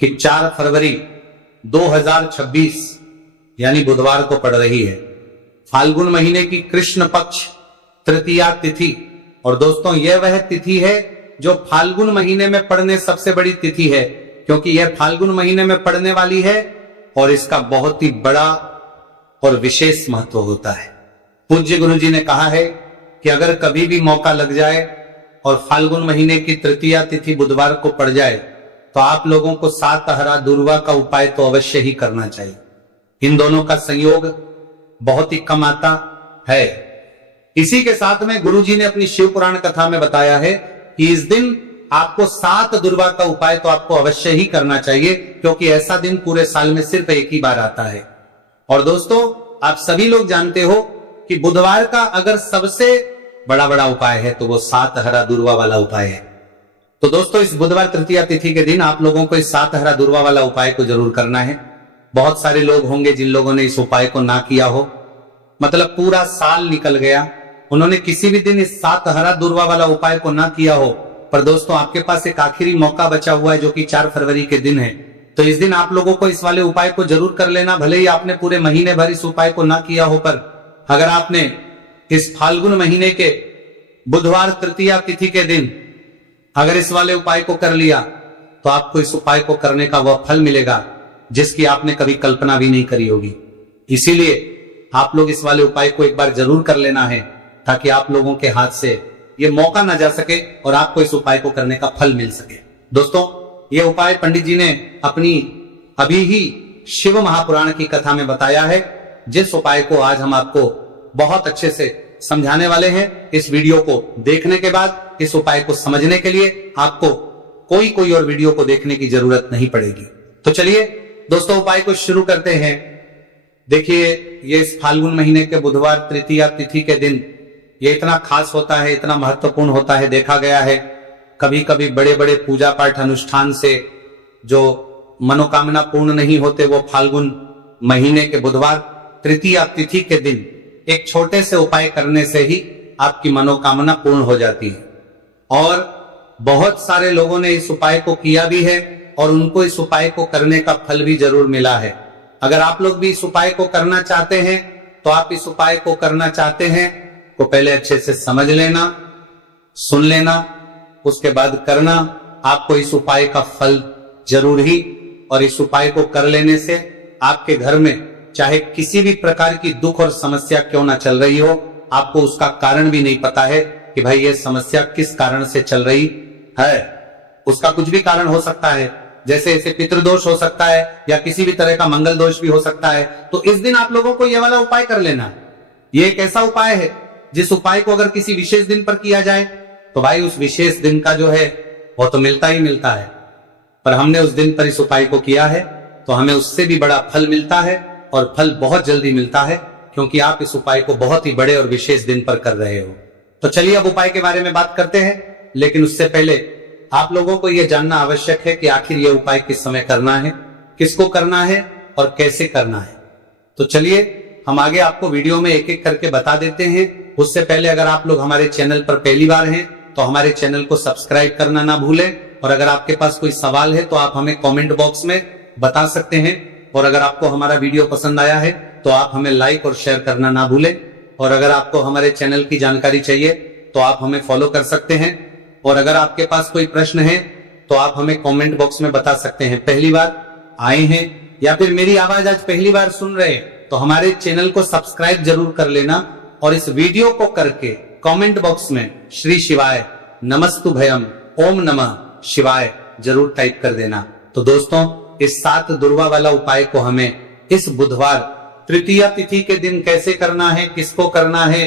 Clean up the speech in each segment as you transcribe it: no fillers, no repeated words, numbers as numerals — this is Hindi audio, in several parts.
कि 4 फरवरी 2026 यानी बुधवार को पड़ रही है फाल्गुन महीने की कृष्ण पक्ष तृतीया तिथि। और दोस्तों यह वह तिथि है जो फाल्गुन महीने में पड़ने सबसे बड़ी तिथि है, क्योंकि यह फाल्गुन महीने में पड़ने वाली है और इसका बहुत ही बड़ा और विशेष महत्व होता है। पूज्य गुरु जी ने कहा है कि अगर कभी भी मौका लग जाए और फाल्गुन महीने की तृतीया तिथि बुधवार को पड़ जाए तो आप लोगों को 7 हरा दुर्वा का उपाय तो अवश्य ही करना चाहिए। इन दोनों का संयोग बहुत ही कम आता है। इसी के साथ में गुरु जी ने अपनी शिव पुराण कथा में बताया है कि इस दिन आपको 7 दुर्वा का उपाय तो आपको अवश्य ही करना चाहिए, क्योंकि ऐसा दिन पूरे साल में सिर्फ एक ही बार आता है। और दोस्तों आप सभी लोग जानते हो कि बुधवार का अगर सबसे बड़ा उपाय है तो वो 7 हरा दुर्वा वाला उपाय है। तो दोस्तों इस बुधवार तृतीया तिथि के दिन आप लोगों को इस 7 हरा दुर्वा वाला उपाय को जरूर करना है। बहुत सारे लोग होंगे जिन लोगों ने इस उपाय को ना किया हो, मतलब पूरा साल निकल गया, उन्होंने किसी भी दिन इस 7 हरा दुर्वा वाला उपाय को ना किया हो, पर दोस्तों आपके पास एक आखिरी मौका बचा हुआ है जो कि 4 फरवरी के दिन है। तो इस दिन आप लोगों को इस वाले उपाय को जरूर कर लेना। भले ही आपने पूरे महीने भर इस उपाय को ना किया हो, पर अगर आपने इस फाल्गुन महीने के बुधवार तृतीया तिथि के दिन अगर इस वाले उपाय को कर लिया तो आपको इस उपाय को करने का वह फल मिलेगा जिसकी आपने कभी कल्पना भी नहीं करी होगी। इसीलिए आप लोग इस वाले उपाय को एक बार जरूर कर लेना है, ताकि आप लोगों के हाथ से ये मौका ना जा सके और आपको इस उपाय को करने का फल मिल सके। दोस्तों ये उपाय पंडित जी ने अपनी अभी ही शिव महापुराण की कथा में बताया है, जिस उपाय को आज हम आपको बहुत अच्छे से समझाने वाले हैं। इस वीडियो को देखने के बाद इस उपाय को समझने के लिए आपको कोई और वीडियो को देखने की जरूरत नहीं पड़ेगी। तो चलिए दोस्तों उपाय को शुरू करते हैं। देखिए ये इस फाल्गुन महीने के बुधवार तृतीया तिथि के दिन ये इतना खास होता है, इतना महत्वपूर्ण होता है। देखा गया है कभी कभी बड़े बड़े पूजा पाठ अनुष्ठान से जो मनोकामना पूर्ण नहीं होते, वो फाल्गुन महीने के बुधवार तृतीया तिथि के दिन एक छोटे से उपाय करने से ही आपकी मनोकामना पूर्ण हो जाती है। और बहुत सारे लोगों ने इस उपाय को किया भी है और उनको इस उपाय को करने का फल भी जरूर मिला है। अगर आप लोग भी इस उपाय को करना चाहते हैं तो आप इस उपाय को करना चाहते हैं तो पहले अच्छे से समझ लेना, सुन लेना, उसके बाद करना। आपको इस उपाय का फल जरूर ही, और इस उपाय को कर लेने से आपके घर में चाहे किसी भी प्रकार की दुख और समस्या क्यों ना चल रही हो, आपको उसका कारण भी नहीं पता है कि भाई ये समस्या किस कारण से चल रही है। उसका कुछ भी कारण हो सकता है, जैसे इसे पितृदोष हो सकता है या किसी भी तरह का मंगल दोष भी हो सकता है। तो इस दिन आप लोगों को यह वाला उपाय कर लेना। ये एक ऐसा उपाय है जिस उपाय को अगर किसी विशेष दिन पर किया जाए तो भाई उस विशेष दिन का जो है वो तो मिलता ही मिलता है, पर हमने उस दिन पर इस उपाय को किया है तो हमें उससे भी बड़ा फल मिलता है, और फल बहुत जल्दी मिलता है, क्योंकि आप इस उपाय को बहुत ही बड़े और विशेष दिन पर कर रहे हो। तो चलिए अब उपाय के बारे में बात करते हैं, लेकिन उससे पहले आप लोगों को यह जानना आवश्यक है कि आखिर यह उपाय किस समय करना है, किसको करना है और कैसे करना है। तो चलिए हम आगे आपको वीडियो में एक एक करके बता देते हैं। उससे पहले अगर आप लोग हमारे चैनल पर पहली बार हैं तो हमारे चैनल को सब्सक्राइब करना ना भूलें, और अगर आपके पास कोई सवाल है तो आप हमें कमेंट बॉक्स में बता सकते हैं। और अगर आपको हमारा वीडियो पसंद आया है तो आप हमें लाइक और शेयर करना ना भूलें। और अगर आपको हमारे चैनल की जानकारी चाहिए तो आप हमें फॉलो कर सकते हैं। और अगर आपके पास कोई प्रश्न है तो आप हमें कमेंट बॉक्स में बता सकते हैं। पहली बार आए हैं या फिर मेरी आवाज आज पहली बार सुन रहे हैं तो हमारे चैनल को सब्सक्राइब जरूर कर लेना, और इस वीडियो को करके कमेंट बॉक्स में श्री शिवाय नमस्तुभयम ओम नमः शिवाय जरूर टाइप कर देना। तो दोस्तों इस 7 दुर्वा वाला उपाय को हमें इस बुधवार तृतीया तिथि के दिन कैसे करना है, किसको करना है,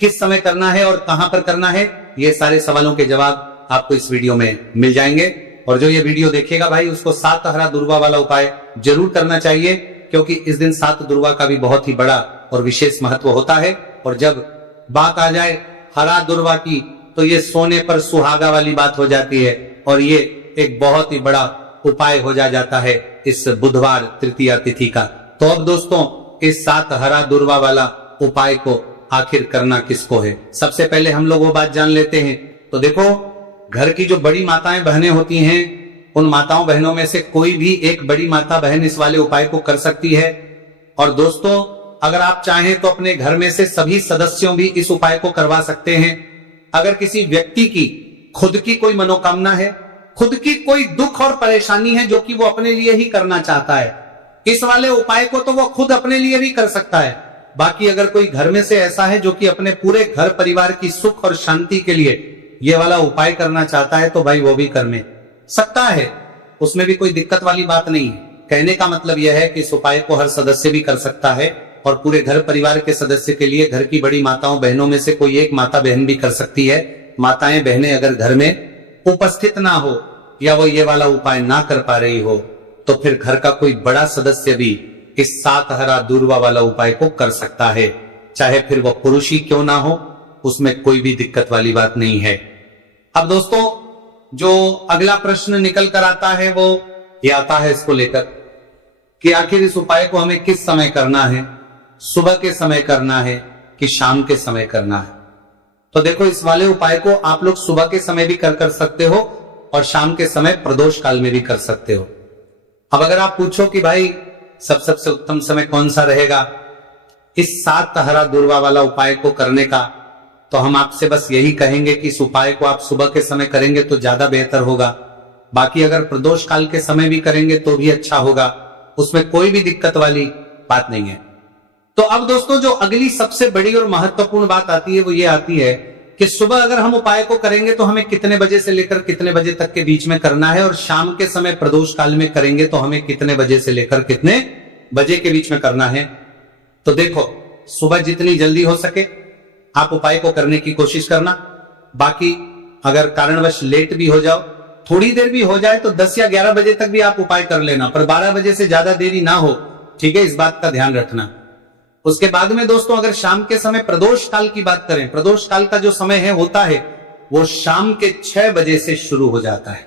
किस समय करना है और कहां पर करना है, ये सारे सवालों के जवाब आपको इस वीडियो में मिल जाएंगे। और जो ये वीडियो देखेगा भाई उसको 7 हरा दुर्वा वाला उपाय जरूर करना चाहिए, क्योंकि इस दिन 7 दुर्वा का भी बहुत ही बड़ा और विशेष महत्व होता है। और जब बात आ जाए हरा दुर्वा की तो ये सोने पर सुहागा वाली बात हो जाती है, और ये एक बहुत ही बड़ा उपाय हो जाता है इस बुधवार तृतीया तिथि का। तो अब दोस्तों इस 7 हरा दुर्वा वाला उपाय को आखिर करना किसको है, सबसे पहले हम लोग वो बात जान लेते हैं। तो देखो घर की जो बड़ी माताएं बहनें होती हैं उन माताओं बहनों में से कोई भी एक बड़ी माता बहन इस वाले उपाय को कर सकती है। और दोस्तों, अगर आप चाहें तो अपने घर में से सभी सदस्यों भी इस उपाय को करवा सकते हैं। अगर किसी व्यक्ति की खुद की कोई मनोकामना है, खुद की कोई दुख और परेशानी है जो कि वो अपने लिए ही करना चाहता है, इस वाले उपाय को तो वो खुद अपने लिए भी कर सकता है। बाकी अगर कोई घर में से ऐसा है जो कि अपने पूरे घर परिवार की सुख और शांति के लिए ये वाला उपाय करना चाहता है, तो भाई वो भी कर में सकता है, उसमें भी कोई दिक्कत वाली बात नहीं है। कहने का मतलब यह है कि इस उपाय को हर सदस्य भी कर सकता है और पूरे घर परिवार के सदस्य के लिए घर की बड़ी माताओं बहनों में से कोई एक माता बहन भी कर सकती है। माताएं बहनें अगर घर में उपस्थित ना हो या वो ये वाला उपाय ना कर पा रही हो, तो फिर घर का कोई बड़ा सदस्य भी इस 7 हरा दूर्वा वाला उपाय को कर सकता है, चाहे फिर वो पुरुष ही क्यों ना हो, उसमें कोई भी दिक्कत वाली बात नहीं है। अब दोस्तों, जो अगला प्रश्न निकल कर आता है वो ये आता है इसको लेकर कि आखिर इस उपाय को हमें किस समय करना है, सुबह के समय करना है कि शाम के समय करना है। तो देखो, इस वाले उपाय को आप लोग सुबह के समय भी कर सकते हो और शाम के समय प्रदोष काल में भी कर सकते हो। अब अगर आप पूछो कि भाई सबसे उत्तम समय कौन सा रहेगा इस 7 हरा दूर्वा वाला उपाय को करने का, तो हम आपसे बस यही कहेंगे कि इस उपाय को आप सुबह के समय करेंगे तो ज्यादा बेहतर होगा। बाकी अगर प्रदोष काल के समय भी करेंगे तो भी अच्छा होगा, उसमें कोई भी दिक्कत वाली बात नहीं है। तो अब दोस्तों, जो अगली सबसे बड़ी और महत्वपूर्ण बात आती है वो ये आती है कि सुबह अगर हम उपाय को करेंगे तो हमें कितने बजे से लेकर कितने बजे तक के बीच में करना है, और शाम के समय प्रदोष काल में करेंगे तो हमें कितने बजे से लेकर कितने बजे के बीच में करना है। तो देखो, सुबह जितनी जल्दी हो सके आप उपाय को करने की कोशिश करना। बाकी अगर कारणवश लेट भी हो जाओ, थोड़ी देर भी हो जाए, तो 10 या 11 बजे तक भी आप उपाय कर लेना, पर 12 बजे से ज्यादा देरी ना हो, ठीक है, इस बात का ध्यान रखना। उसके बाद में दोस्तों, अगर शाम के समय प्रदोष काल की बात करें, प्रदोष काल का जो समय है होता है वो शाम के 6 बजे से शुरू हो जाता है।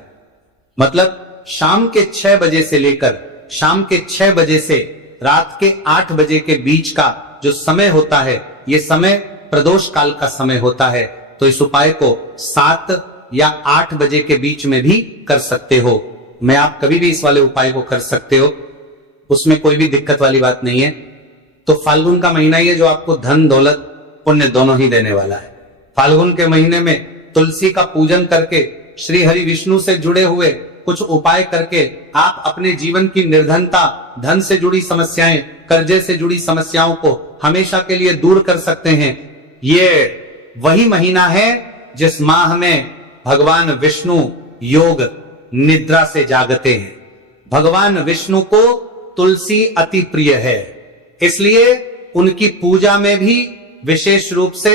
मतलब शाम के 6 बजे से लेकर शाम के 6 बजे से रात के 8 बजे के बीच का जो समय होता है, ये समय प्रदोष काल का समय होता है। तो इस उपाय को 7 या 8 बजे के बीच में भी कर सकते हो। मैं आप कभी भी इस वाले उपाय को कर सकते हो, उसमें कोई भी दिक्कत वाली बात नहीं है। तो फाल्गुन का महीना ही है जो आपको धन दौलत पुण्य दोनों ही देने वाला है। फाल्गुन के महीने में तुलसी का पूजन करके, श्री हरि विष्णु से जुड़े हुए कुछ उपाय करके आप अपने जीवन की निर्धनता, धन से जुड़ी समस्याएं, कर्जे से जुड़ी समस्याओं को हमेशा के लिए दूर कर सकते हैं। ये वही महीना है जिस माह में भगवान विष्णु योग निद्रा से जागते हैं। भगवान विष्णु को तुलसी अति प्रिय है, इसलिए उनकी पूजा में भी विशेष रूप से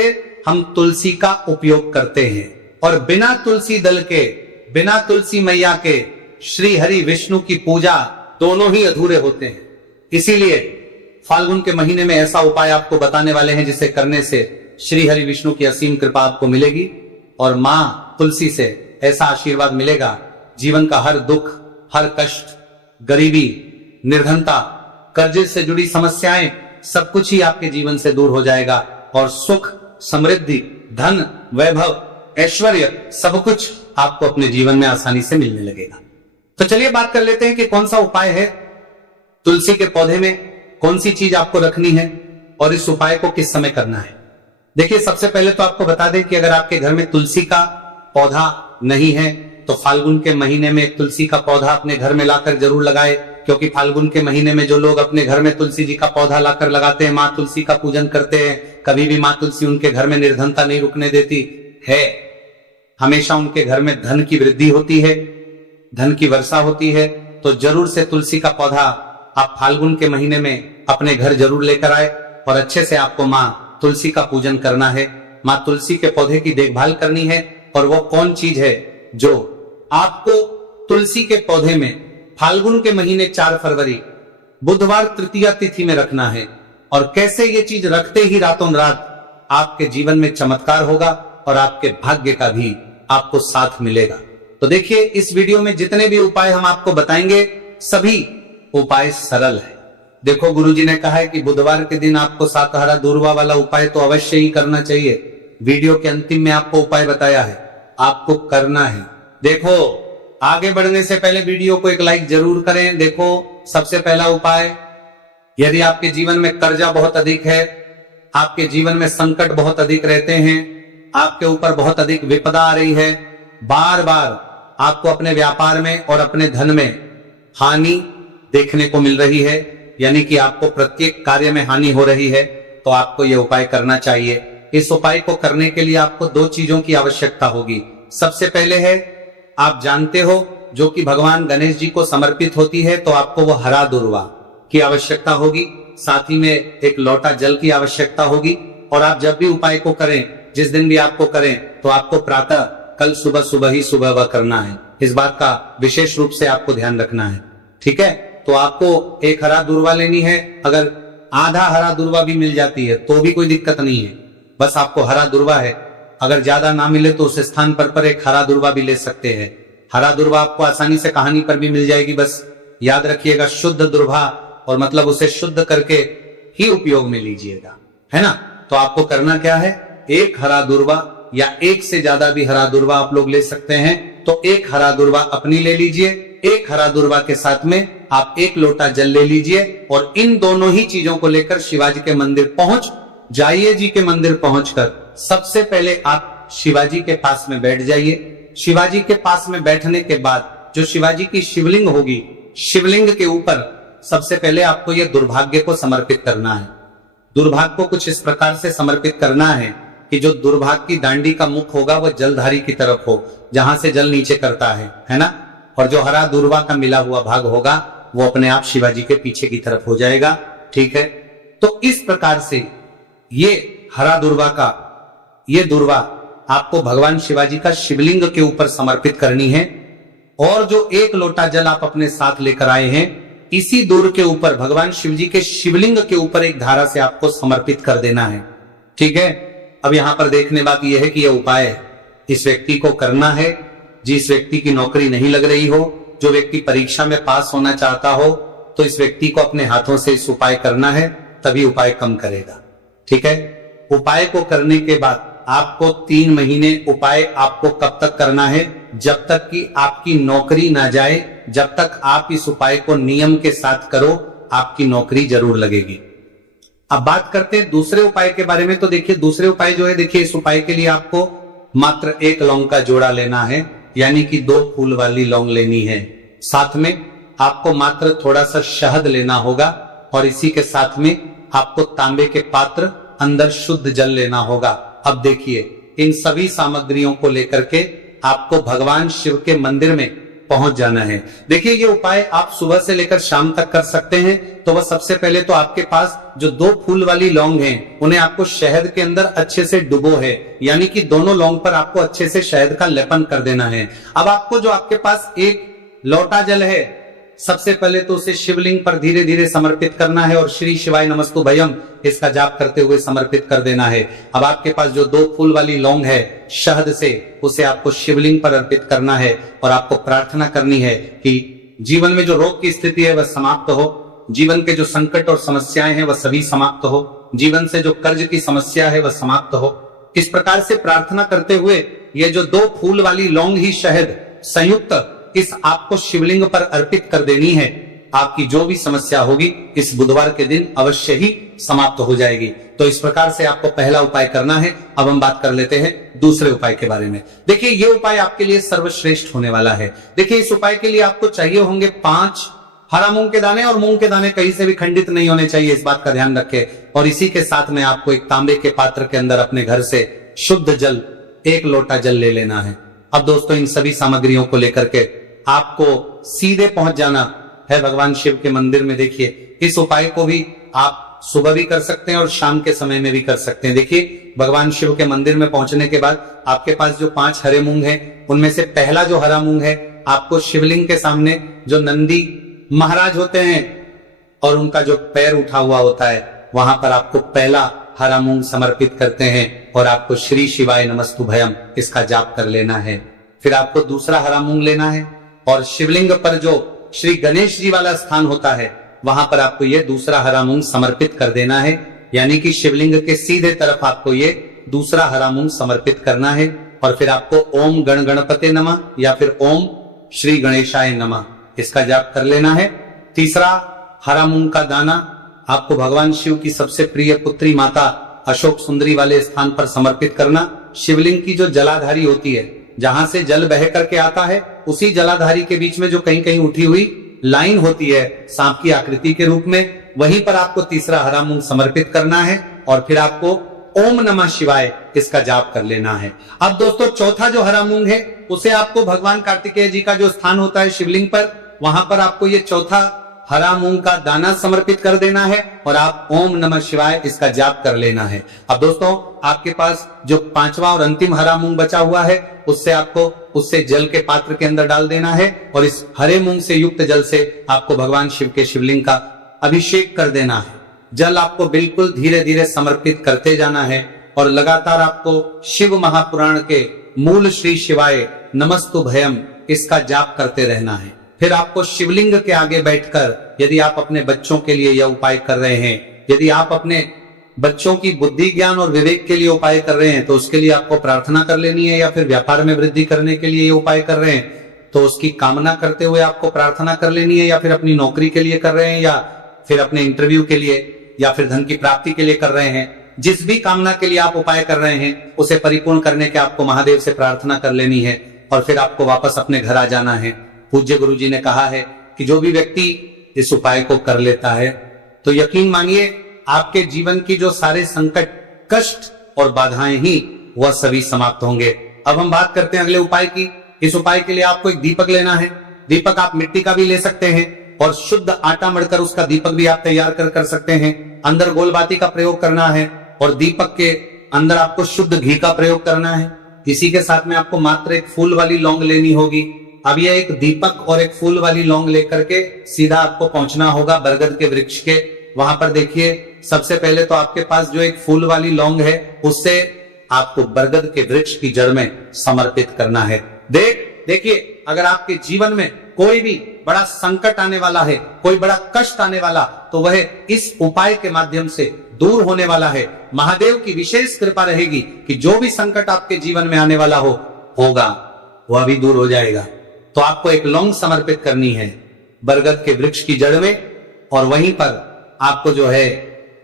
हम तुलसी का उपयोग करते हैं। और बिना तुलसी दल के, बिना तुलसी मैया के श्री हरि विष्णु की पूजा दोनों ही अधूरे होते हैं। इसीलिए फाल्गुन के महीने में ऐसा उपाय आपको बताने वाले हैं जिसे करने से श्री हरि विष्णु की असीम कृपा आपको मिलेगी और मां तुलसी से ऐसा आशीर्वाद मिलेगा, जीवन का हर दुख, हर कष्ट, गरीबी, निर्धनता, कर्जे से जुड़ी समस्याएं, सब कुछ ही आपके जीवन से दूर हो जाएगा और सुख, समृद्धि, धन, वैभव, ऐश्वर्य, सब कुछ आपको अपने जीवन में आसानी से मिलने लगेगा। तो चलिए बात कर लेते हैं कि कौन सा उपाय है, तुलसी के पौधे में कौन सी चीज आपको रखनी है और इस उपाय को किस समय करना है। देखिए, सबसे पहले तो आपको बता दें कि अगर आपके घर में तुलसी का पौधा नहीं है तो फाल्गुन के महीने में एक तुलसी का पौधा अपने घर में लाकर जरूर लगाए, क्योंकि फाल्गुन के महीने में जो लोग अपने घर में तुलसी जी का पौधा लाकर लगाते हैं, मां तुलसी का पूजन करते हैं, कभी भी मां तुलसी उनके घर में निर्धनता नहीं रुकने देती है। हमेशा उनके घर में धन की वृद्धि होती है, धन की वर्षा होती है। तो जरूर से तुलसी का पौधा आप फाल्गुन के महीने में अपने घर जरूर लेकर आए और अच्छे से आपको मां तुलसी का पूजन करना है, मां तुलसी के पौधे की देखभाल करनी है। और वो कौन चीज है जो आपको तुलसी के पौधे में फाल्गुन के महीने 4 फरवरी बुधवार तृतीया तिथि में रखना है, और कैसे ये चीज रखते ही रातों रात आपके जीवन में चमत्कार होगा और आपके भाग्य का भी आपको साथ मिलेगा। तो देखिए, इस वीडियो में जितने भी उपाय हम आपको बताएंगे सभी उपाय सरल है। देखो, गुरुजी ने कहा है कि बुधवार के दिन आपको 7 हरा दूर्वा वाला उपाय तो अवश्य ही करना चाहिए। वीडियो के अंतिम में आपको उपाय बताया है, आपको करना है। देखो, आगे बढ़ने से पहले वीडियो को एक लाइक जरूर करें। देखो, सबसे पहला उपाय, यदि आपके जीवन में कर्जा बहुत अधिक है, आपके जीवन में संकट बहुत अधिक रहते हैं, आपके ऊपर बहुत अधिक विपदा आ रही है, बार बार आपको अपने व्यापार में और अपने धन में हानि देखने को मिल रही है, यानी कि आपको प्रत्येक कार्य में हानि हो रही है, तो आपको यह उपाय करना चाहिए। इस उपाय को करने के लिए आपको दो चीजों की आवश्यकता होगी। सबसे पहले है, आप जानते हो, जो कि भगवान गणेश जी को समर्पित होती है, तो आपको वो हरा दुर्वा की आवश्यकता होगी। साथ ही में एक लोटा जल की आवश्यकता होगी। और आप जब भी उपाय को करें, जिस दिन भी आपको करें, तो आपको प्रातः कल सुबह सुबह ही सुबह वह करना है। इस बात का विशेष रूप से आपको ध्यान रखना है, ठीक है। तो आपको एक हरा दुर्वा लेनी है। अगर आधा हरा दुर्वा भी मिल जाती है तो भी कोई दिक्कत नहीं है, बस आपको हरा दुर्वा है। अगर ज्यादा ना मिले तो उस स्थान पर एक हरा दुर्वा भी ले सकते हैं। हरा दुर्वा आपको आसानी से कहानी पर भी मिल जाएगी। बस याद रखिएगा, शुद्ध दुर्वा, और मतलब उसे शुद्ध करके ही उपयोग में लीजिएगा, है ना। तो आपको करना क्या है, एक हरा दुर्वा या एक से ज्यादा भी हरा दुर्वा आप लोग ले सकते हैं। तो एक हरा दुर्वा अपनी ले लीजिए, एक हरा दुर्वा के साथ में आप एक लोटा जल ले लीजिए, और इन दोनों ही चीजों को लेकर शिवाजी के मंदिर पहुंच जाइए। जी के मंदिर पहुंचकर सबसे पहले आप शिवाजी के पास में बैठ जाइए। शिवाजी के पास में बैठने के बाद जो शिवाजी की शिवलिंग होगी, शिवलिंग के ऊपर सबसे पहले आपको यह दुर्भाग्य को समर्पित करना है। दुर्भाग्य को कुछ इस प्रकार से समर्पित करना है कि जो दुर्भाग्य की दांडी का मुख होगा वह जलधारी की तरफ हो, जहां से जल नीचे करता है ना। और जो हरा दुर्वा का मिला हुआ भाग होगा वो अपने आप शिवाजी के पीछे की तरफ हो जाएगा, ठीक है। तो इस प्रकार से ये हरा दुर्वा का ये दुर्वा आपको भगवान शिवाजी का शिवलिंग के ऊपर समर्पित करनी है। और जो एक लोटा जल आप अपने साथ लेकर आए हैं, इसी दूर के ऊपर भगवान शिव जी के शिवलिंग के ऊपर एक धारा से आपको समर्पित कर देना है, ठीक है। अब यहां पर देखने बात यह है कि यह उपाय इस व्यक्ति को करना है जिस व्यक्ति की नौकरी नहीं लग रही हो, जो व्यक्ति परीक्षा में पास होना चाहता हो, तो इस व्यक्ति को अपने हाथों से इस उपाय करना है, तभी उपाय कम करेगा, ठीक है। उपाय को करने के बाद आपको 3 महीने उपाय आपको कब तक करना है, जब तक कि आपकी नौकरी ना जाए। जब तक आप इस उपाय को नियम के साथ करो, आपकी नौकरी जरूर लगेगी। अब बात करते हैं दूसरे उपाय के बारे में। तो देखिए, दूसरे उपाय जो है, देखिए इस उपाय के लिए आपको मात्र 1 लौंग का जोड़ा लेना है, यानी कि 2 फूल वाली लौंग लेनी है। साथ में आपको मात्र थोड़ा सा शहद लेना होगा, और इसी के साथ में आपको तांबे के पात्र, अंदर शुद्ध जल लेना होगा। अब देखिए, इन सभी सामग्रियों को लेकर के आपको भगवान शिव के मंदिर में पहुंच जाना है। देखिए, ये उपाय आप सुबह से लेकर शाम तक कर सकते हैं। तो वह सबसे पहले तो आपके पास जो 2 फूल वाली लौंग हैं, उन्हें आपको शहद के अंदर अच्छे से डुबो है, यानी कि दोनों लौंग पर आपको अच्छे से शहद का लेपन कर देना है। अब आपको जो आपके पास एक लोटा जल है, सबसे पहले तो उसे शिवलिंग पर धीरे धीरे समर्पित करना है, और श्री शिवाय नमस्तु भयम इसका जाप करते हुए समर्पित कर देना है। अब आपके पास जो 2 फूल वाली लौंग है शहद से, उसे आपको शिवलिंग पर अर्पित करना है, और आपको प्रार्थना करनी है कि जीवन में जो रोग की स्थिति है वह समाप्त हो, जीवन के जो संकट और समस्याएं हैं वह सभी समाप्त हो, जीवन से जो कर्ज की समस्या है वह समाप्त हो। इस प्रकार से प्रार्थना करते हुए ये जो 2 फूल वाली लौंग ही शहद संयुक्त इस आपको शिवलिंग पर अर्पित कर देनी है। आपकी जो भी समस्या होगी इस बुधवार के दिन अवश्य ही समाप्त हो जाएगी। तो इस प्रकार से आपको पहला उपाय करना है। अब हम बात कर लेते हैं दूसरे उपाय के बारे में। देखिए, ये उपाय आपके लिए सर्वश्रेष्ठ होने वाला है। देखिए, इस उपाय के लिए आपको चाहिए होंगे 5 हरा मूंग के दाने, और मूंग के दाने कहीं से भी खंडित नहीं होने चाहिए, इस बात का ध्यान रखें। और इसी के साथ में आपको एक तांबे के पात्र के अंदर अपने घर से शुद्ध जल, 1 लोटा जल ले लेना है। अब दोस्तों, इन सभी सामग्रियों को लेकर के आपको सीधे पहुंच जाना है भगवान शिव के मंदिर में। देखिए, इस उपाय को भी आप सुबह भी कर सकते हैं और शाम के समय में भी कर सकते हैं। देखिए, भगवान शिव के मंदिर में पहुंचने के बाद आपके पास जो 5 हरे मूंग हैं, उनमें से पहला जो हरा मूंग है, आपको शिवलिंग के सामने जो नंदी महाराज होते हैं और उनका जो पैर उठा हुआ होता है, वहां पर आपको पहला हरा मूंग समर्पित करते हैं, और आपको श्री शिवाय नमस्तु भयम इसका जाप कर लेना है। फिर आपको दूसरा हरा मूंग लेना है, और शिवलिंग पर जो श्री गणेश जी वाला स्थान होता है, वहां पर आपको ये दूसरा हरा मूंग समर्पित कर देना है, यानी कि शिवलिंग के सीधे तरफ आपको ये दूसरा हरा मूंग समर्पित करना है। और फिर आपको ओम गण गणपते नमः या फिर ओम श्री गणेशाय नमः इसका जाप कर लेना है। तीसरा, हरा मूंग का दाना आपको भगवान शिव की सबसे प्रिय पुत्री माता अशोक सुंदरी वाले स्थान पर समर्पित करना। शिवलिंग की जो जलाधारी होती है, जहां से जल बह करके आता है, उसी जलाधारी के बीच में जो कहीं कहीं उठी हुई लाइन होती है सांप की आकृति के रूप में, वहीं पर आपको तीसरा हरा मूंग समर्पित करना है और फिर आपको ओम नमः शिवाय इसका जाप कर लेना है। अब दोस्तों, चौथा जो हरा मूंग है उसे आपको भगवान कार्तिकेय जी का जो स्थान होता है शिवलिंग पर, वहां पर आपको ये चौथा हरा मूंग का दाना समर्पित कर देना है और आप ओम नमः शिवाय इसका जाप कर लेना है। अब दोस्तों, आपके पास जो पांचवा और अंतिम हरा मूंग बचा हुआ है, उससे जल के पात्र के अंदर डाल देना है और इस हरे मूंग से युक्त जल से आपको भगवान शिव के शिवलिंग का अभिषेक कर देना है। जल आपको बिल्कुल धीरे धीरे समर्पित करते जाना है और लगातार आपको शिव महापुराण के मूल श्री शिवाय नमस्तु भयम इसका जाप करते रहना है। फिर आपको शिवलिंग के आगे बैठकर, यदि आप अपने बच्चों के लिए यह उपाय कर रहे हैं, यदि आप अपने बच्चों की बुद्धि ज्ञान और विवेक के लिए उपाय कर रहे हैं, तो उसके लिए आपको प्रार्थना कर लेनी है, या फिर व्यापार में वृद्धि करने के लिए ये उपाय कर रहे हैं तो उसकी कामना करते हुए आपको प्रार्थना कर लेनी है, या फिर अपनी नौकरी के लिए कर रहे हैं, या फिर अपने इंटरव्यू के लिए, या फिर धन की प्राप्ति के लिए कर रहे हैं। जिस भी कामना के लिए आप उपाय कर रहे हैं उसे परिपूर्ण करने के आपको महादेव से प्रार्थना कर लेनी है और फिर आपको वापस अपने घर आ जाना है। पूज्य गुरु जी ने कहा है कि जो भी व्यक्ति इस उपाय को कर लेता है तो यकीन मानिए आपके जीवन की जो सारे संकट, कष्ट और बाधाएं ही वह सभी समाप्त होंगे। अब हम बात करते हैं अगले उपाय की। इस उपाय के लिए आपको एक दीपक लेना है। दीपक आप मिट्टी का भी ले सकते हैं और शुद्ध आटा मढ़कर उसका दीपक भी आप तैयार कर सकते हैं। अंदर गोलबाती का प्रयोग करना है और दीपक के अंदर आपको शुद्ध घी का प्रयोग करना है। इसी के साथ में आपको मात्र एक फूल वाली लौंग लेनी होगी। अब यह एक दीपक और एक फूल वाली लौंग लेकर के सीधा आपको पहुंचना होगा बरगद के वृक्ष के। वहां पर देखिए, सबसे पहले तो आपके पास जो एक फूल वाली लौंग है उससे आपको बरगद के वृक्ष की जड़ में समर्पित करना है। देखिए, अगर आपके जीवन में कोई भी बड़ा संकट आने वाला है, कोई बड़ा कष्ट आने वाला, तो वह इस उपाय के माध्यम से दूर होने वाला है। महादेव की विशेष कृपा रहेगी कि जो भी संकट आपके जीवन में आने वाला होगा वह भी दूर हो जाएगा। तो आपको एक लौंग समर्पित करनी है बरगद के वृक्ष की जड़ में, और वहीं पर आपको जो है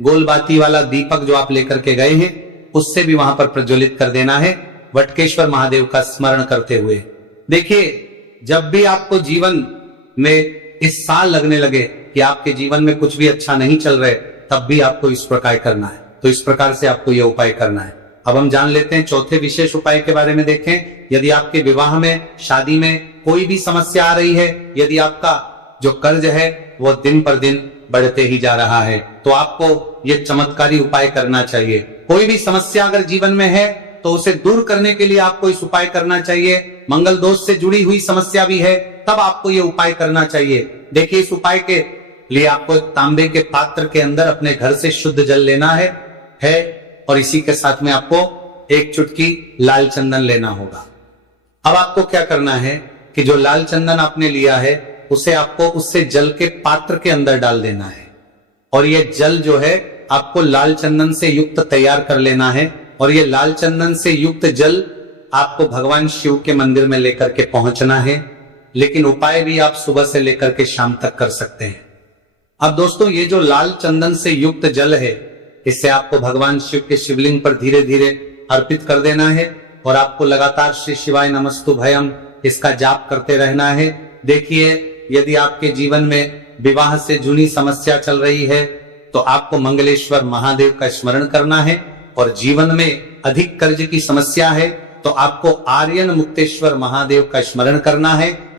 गोलबाती वाला दीपक जो आप लेकर के गए हैं उससे भी वहां पर प्रज्वलित कर देना है, वटकेश्वर महादेव का स्मरण करते हुए। देखिए, जब भी आपको जीवन में इस साल लगने लगे कि आपके जीवन में कुछ भी अच्छा नहीं चल रहे, तब भी आपको इस प्रकार करना है। तो इस प्रकार से आपको यह उपाय करना है। अब हम जान लेते हैं चौथे विशेष उपाय के बारे में। देखें, यदि आपके विवाह में, शादी में कोई भी समस्या आ रही है, यदि आपका जो कर्ज है वो दिन पर दिन बढ़ते ही जा रहा है, तो आपको ये चमत्कारी उपाय करना चाहिए। कोई भी समस्या अगर जीवन में है तो उसे दूर करने के लिए आपको इस उपाय करना चाहिए। मंगल दोष से जुड़ी हुई समस्या भी है तब आपको ये उपाय करना चाहिए। देखिए, इस उपाय के लिए आपको एक तांबे के पात्र के अंदर अपने घर से शुद्ध जल लेना है और इसी के साथ में आपको एक चुटकी लाल चंदन लेना होगा। अब आपको क्या करना है कि जो लाल चंदन आपने लिया है उसे आपको उससे जल के पात्र के अंदर डाल देना है, और ये जल जो है आपको लाल चंदन से युक्त तैयार कर लेना है, और ये लाल चंदन से युक्त जल आपको भगवान शिव के मंदिर में लेकर के पहुंचना है। लेकिन उपाय भी आप सुबह से लेकर के शाम तक कर सकते हैं। अब दोस्तों, ये जो लाल चंदन से युक्त जल है, इससे आपको भगवान शिव के शिवलिंग पर धीरे धीरे अर्पित कर देना है और आपको लगातार श्री शिवाय नमस्तु भयम इसका जाप करते रहना है। देखिए, यदि आपके जीवन में विवाह से जुड़ी समस्या चल रही है तो आपको मंगलेश्वर महादेव का स्मरण करना है, और जीवन में अधिक कर्ज की समस्या है तो आपको आर्यन मुक्तेश्वर महादेव का स्मरण करना है।